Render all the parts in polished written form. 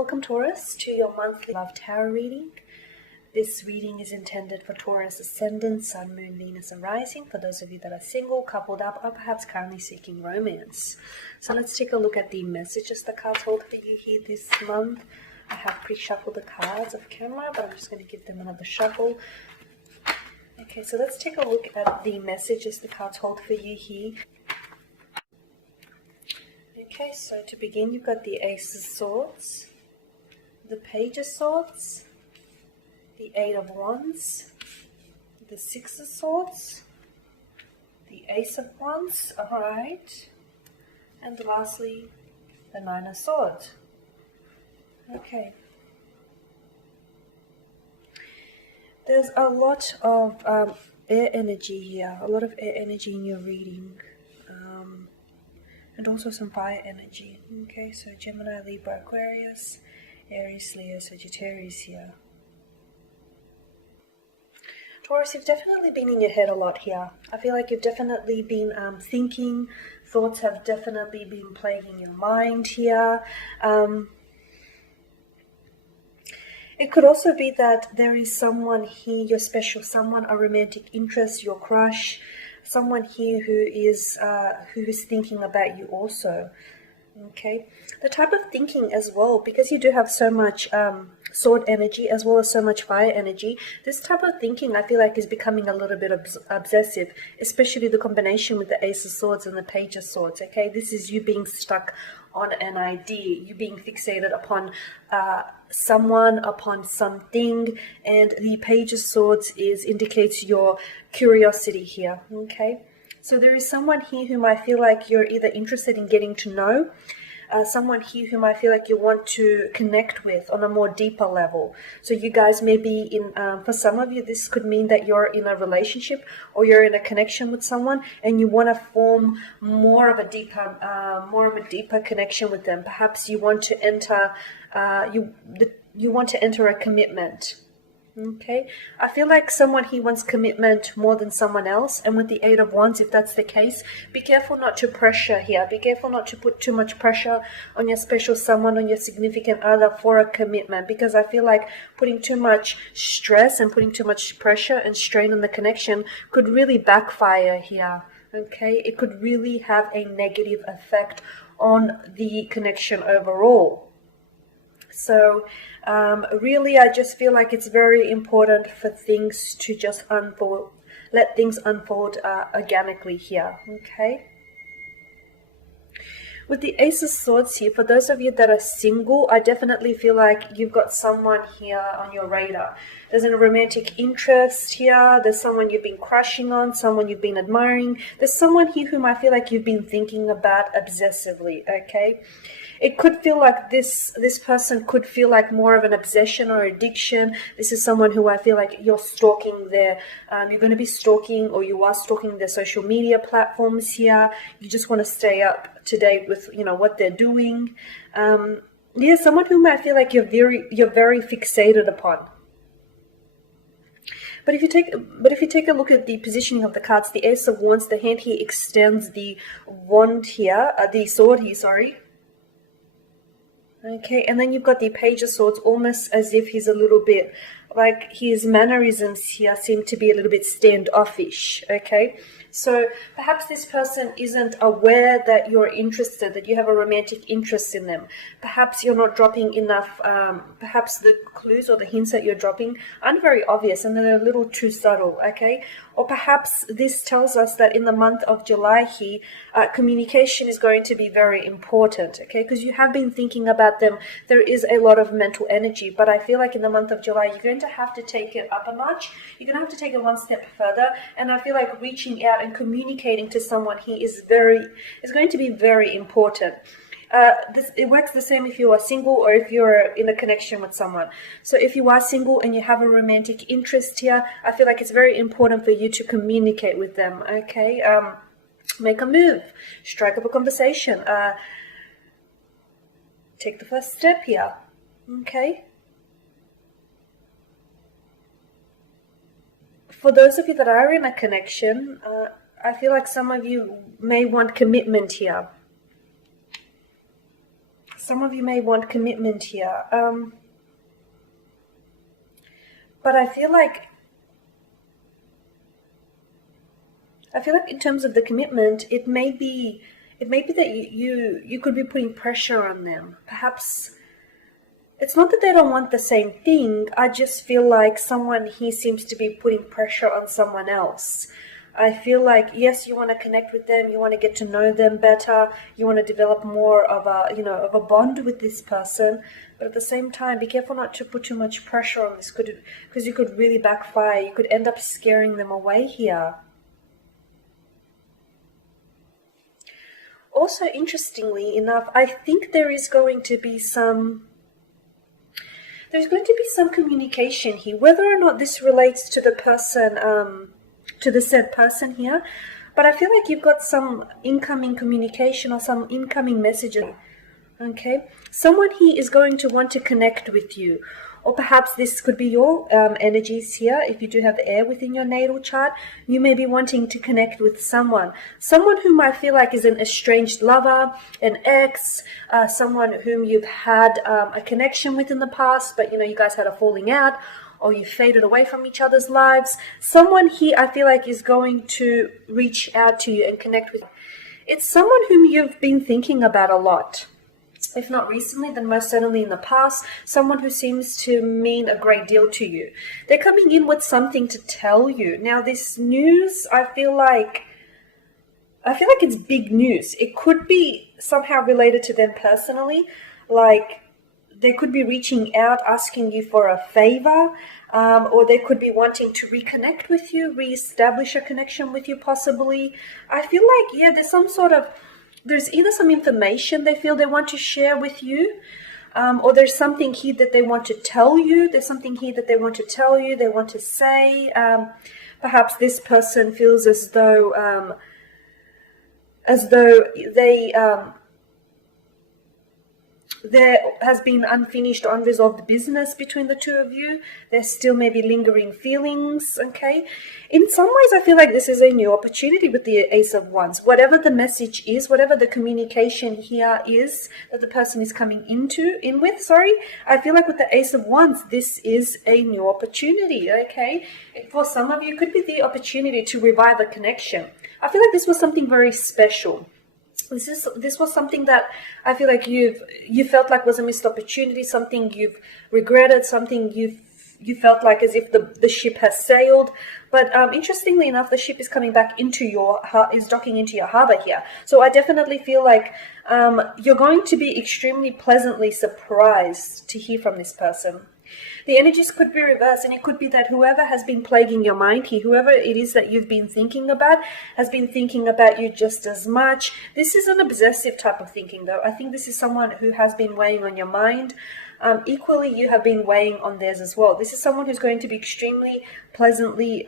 Welcome Taurus to your monthly love tarot reading. This reading is intended for Taurus ascendant, Sun, Moon, Venus and Rising, for those of you that are single, coupled up, or perhaps currently seeking romance. So let's take a look at the messages the cards hold for you here this month. I have pre-shuffled the cards off camera, but I'm just going to give them another shuffle. Okay, so let's take a look at the messages the cards hold for you here. Okay, so to begin, you've got the Ace of Swords, the Page of Swords, the Eight of Wands, the Six of Swords, the Ace of Wands, alright, and lastly, the Nine of Swords. Okay. There's a lot of air energy here, a lot of air energy in your reading. And also some fire energy. Okay, so Gemini, Libra, Aquarius, Aries, Leo, Sagittarius here. Taurus, you've definitely been in your head a lot here. I feel like you've definitely been thinking. Thoughts have definitely been plaguing your mind here. It could also be that there is someone here, your special someone, a romantic interest, your crush, someone here who is thinking about you also. Okay, the type of thinking as well, because you do have so much sword energy as well as so much fire energy, this type of thinking I feel like is becoming a little bit obsessive, especially the combination with the Ace of Swords and the Page of Swords. Okay, this is you being stuck on an idea, you being fixated upon someone, upon something, and the Page of Swords indicates your curiosity here. Okay, so there is someone here whom I feel like you're either interested in getting to know, someone here whom I feel like you want to connect with on a more deeper level. So you guys may be in, for some of you, this could mean that you're in a relationship or you're in a connection with someone and you want to form more of a deeper connection with them. Perhaps you want to enter, you want to enter a commitment. Okay, I feel like someone here wants commitment more than someone else, and with the Eight of Wands, if that's the case, be careful not to pressure here. Be careful not to put too much pressure on your special someone, on your significant other for a commitment, because I feel like putting too much stress and putting too much pressure and strain on the connection could really backfire here. Okay, it could really have a negative effect on the connection overall. So really, I just feel like it's very important for things to just unfold, let things unfold organically here, okay? With the Ace of Swords here, for those of you that are single, I definitely feel like you've got someone here on your radar. There's a romantic interest here. There's someone you've been crushing on, someone you've been admiring. There's someone here whom I feel like you've been thinking about obsessively, okay? It could feel like this person could feel like more of an obsession or addiction. This is someone who I feel like you're stalking you're going to be stalking, or you are stalking their social media platforms here. You just want to stay up to date with, what they're doing. Yeah, someone whom I feel like you're very fixated upon. But if you take a look at the positioning of the cards, the Ace of Wands, the hand here extends the wand here, the sword here, sorry. Okay, and then you've got the Page of Swords, almost as if he's a little bit, like his mannerisms here seem to be a little bit standoffish, okay? So perhaps this person isn't aware that you're interested, that you have a romantic interest in them. Perhaps you're not dropping enough, perhaps the clues or the hints that you're dropping aren't very obvious and they're a little too subtle, okay? Or perhaps this tells us that in the month of July here, communication is going to be very important, okay? Because you have been thinking about them. There is a lot of mental energy, but I feel like in the month of July, you're going to have to take it up a notch. You're going to have to take it one step further. And I feel like reaching out and communicating to someone here is going to be very important. It works the same if you are single or if you're in a connection with someone. So if you are single and you have a romantic interest here, I feel like it's very important for you to communicate with them, okay? Make a move, strike up a conversation, take the first step here, okay? For those of you that are in a connection, I feel like some of you may want commitment here. Some of you may want commitment here. But I feel like in terms of the commitment, it may be that you could be putting pressure on them. Perhaps it's not that they don't want the same thing. I just feel like someone here seems to be putting pressure on someone else. I feel like, yes, you want to connect with them, you want to get to know them better, you want to develop more of a bond with this person, but at the same time, be careful not to put too much pressure on this, because you could really backfire. You could end up scaring them away here. Also, interestingly enough, I think there's going to be some communication here, whether or not this relates to the person, to the said person here, but I feel like you've got some incoming communication or some incoming messages. Okay, someone here is going to want to connect with you, or perhaps this could be your energies here. If you do have air within your natal chart, you may be wanting to connect with someone whom I feel like is an estranged lover, an ex, someone whom you've had a connection with in the past, but you guys had a falling out, or you faded away from each other's lives. Someone here I feel like is going to reach out to you and connect with you. It's someone whom you've been thinking about a lot. If not recently, then most certainly in the past. Someone who seems to mean a great deal to you. They're coming in with something to tell you. Now this news, I feel like it's big news. It could be somehow related to them personally, like they could be reaching out, asking you for a favor, or they could be wanting to reconnect with you, reestablish a connection with you possibly. I feel like, yeah, there's either some information they feel they want to share with you, or there's something here that they want to tell you. There's something here that they want to tell you, they want to say. Perhaps this person feels as though they there has been unfinished or unresolved business between the two of you. There's still maybe lingering feelings, okay? In some ways, I feel like this is a new opportunity with the Ace of Wands. Whatever the message is, whatever the communication here is that the person is coming in with, I feel like with the Ace of Wands, this is a new opportunity, okay? For some of you, it could be the opportunity to revive a connection. I feel like this was something very special. This was something that I feel like you felt like was a missed opportunity, something you've regretted, something you felt like as if the ship has sailed. But interestingly enough, the ship is coming back is docking into your harbor here. So I definitely feel like you're going to be extremely pleasantly surprised to hear from this person. The energies could be reversed, and it could be that whoever has been plaguing your mind here, whoever it is that you've been thinking about, has been thinking about you just as much. This is an obsessive type of thinking, though. I think this is someone who has been weighing on your mind. Equally, you have been weighing on theirs as well. This is someone who's going to be extremely pleasantly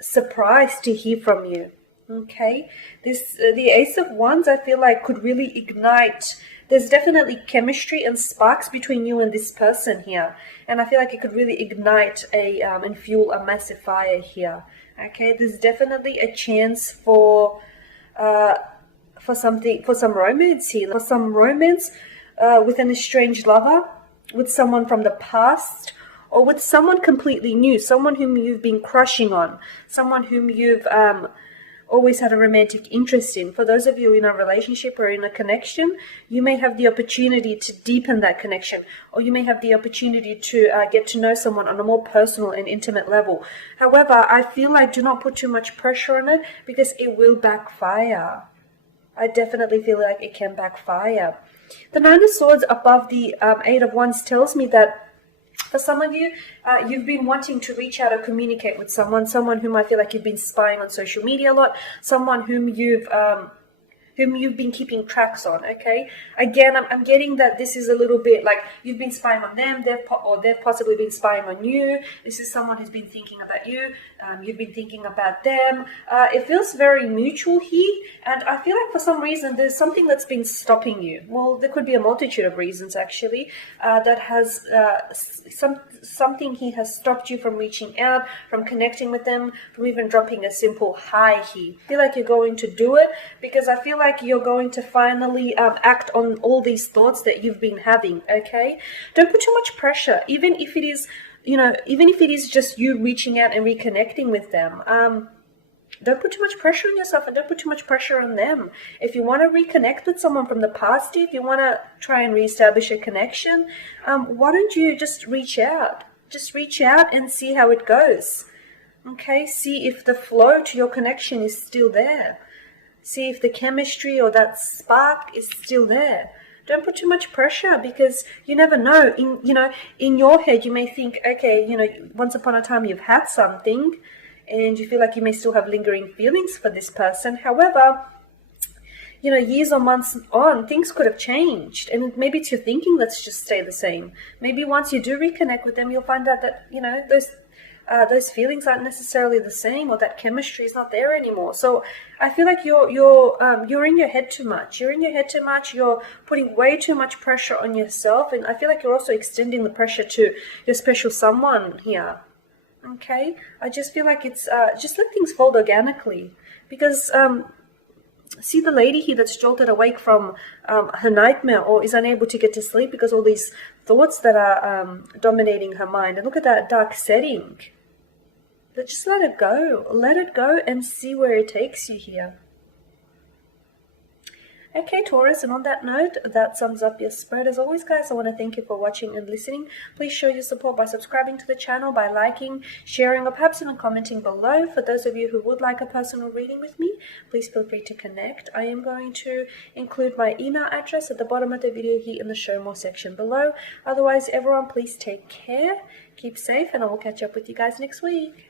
surprised to hear from you. Okay, the Ace of Wands, I feel like, could really ignite. There's definitely chemistry and sparks between you and this person here, and I feel like it could really ignite and fuel a massive fire here. Okay, there's definitely a chance for some romance here, for some romance with an estranged lover, with someone from the past, or with someone completely new, someone whom you've been crushing on, someone whom you've always had a romantic interest in. For those of you in a relationship or in a connection, you may have the opportunity to deepen that connection, or you may have the opportunity to get to know someone on a more personal and intimate level. However, I feel like do not put too much pressure on it, because it will backfire. I definitely feel like it can backfire. The Nine of Swords above the Eight of Wands tells me that for some of you, you've been wanting to reach out or communicate with someone whom I feel like you've been spying on social media a lot, someone whom you've been keeping tracks on, okay? Again, I'm getting that this is a little bit like you've been spying on them, they've possibly been spying on you. This is someone who's been thinking about you. You've been thinking about them. It feels very mutual here, and I feel like for some reason there's something that's been stopping you. Well, there could be a multitude of reasons actually that has something here has stopped you from reaching out, from connecting with them, from even dropping a simple hi here. I feel like you're going to do it because I feel like you're going to finally act on all these thoughts that you've been having. Okay, don't put too much pressure, even if it is, even if it is just you reaching out and reconnecting with them. Don't put too much pressure on yourself and don't put too much pressure on them. If you want to reconnect with someone from the past, if you want to try and reestablish a connection, why don't you just reach out? Just reach out and see how it goes. Okay, see if the flow to your connection is still there. See if the chemistry or that spark is still there. Don't put too much pressure because you never know. In your head, you may think, okay, once upon a time you've had something and you feel like you may still have lingering feelings for this person. However, years or months on, things could have changed. And maybe it's your thinking that's just stay the same. Maybe once you do reconnect with them, you'll find out that, those feelings aren't necessarily the same, or that chemistry is not there anymore. So I feel like you're in your head too much. You're in your head too much. You're putting way too much pressure on yourself, and I feel like you're also extending the pressure to your special someone here. Okay, I just feel like it's just let things fold organically, because see the lady here that's jolted awake from her nightmare or is unable to get to sleep because all these thoughts that are dominating her mind. And look at that dark setting. But just let it go and see where it takes you here. Okay, Taurus, and on that note, that sums up your spread. As always, guys, I want to thank you for watching and listening. Please show your support by subscribing to the channel, by liking, sharing, or perhaps even commenting below. For those of you who would like a personal reading with me, please feel free to connect. I am going to include my email address at the bottom of the video here in the show more section below. Otherwise, everyone, please take care, keep safe, and I will catch up with you guys next week.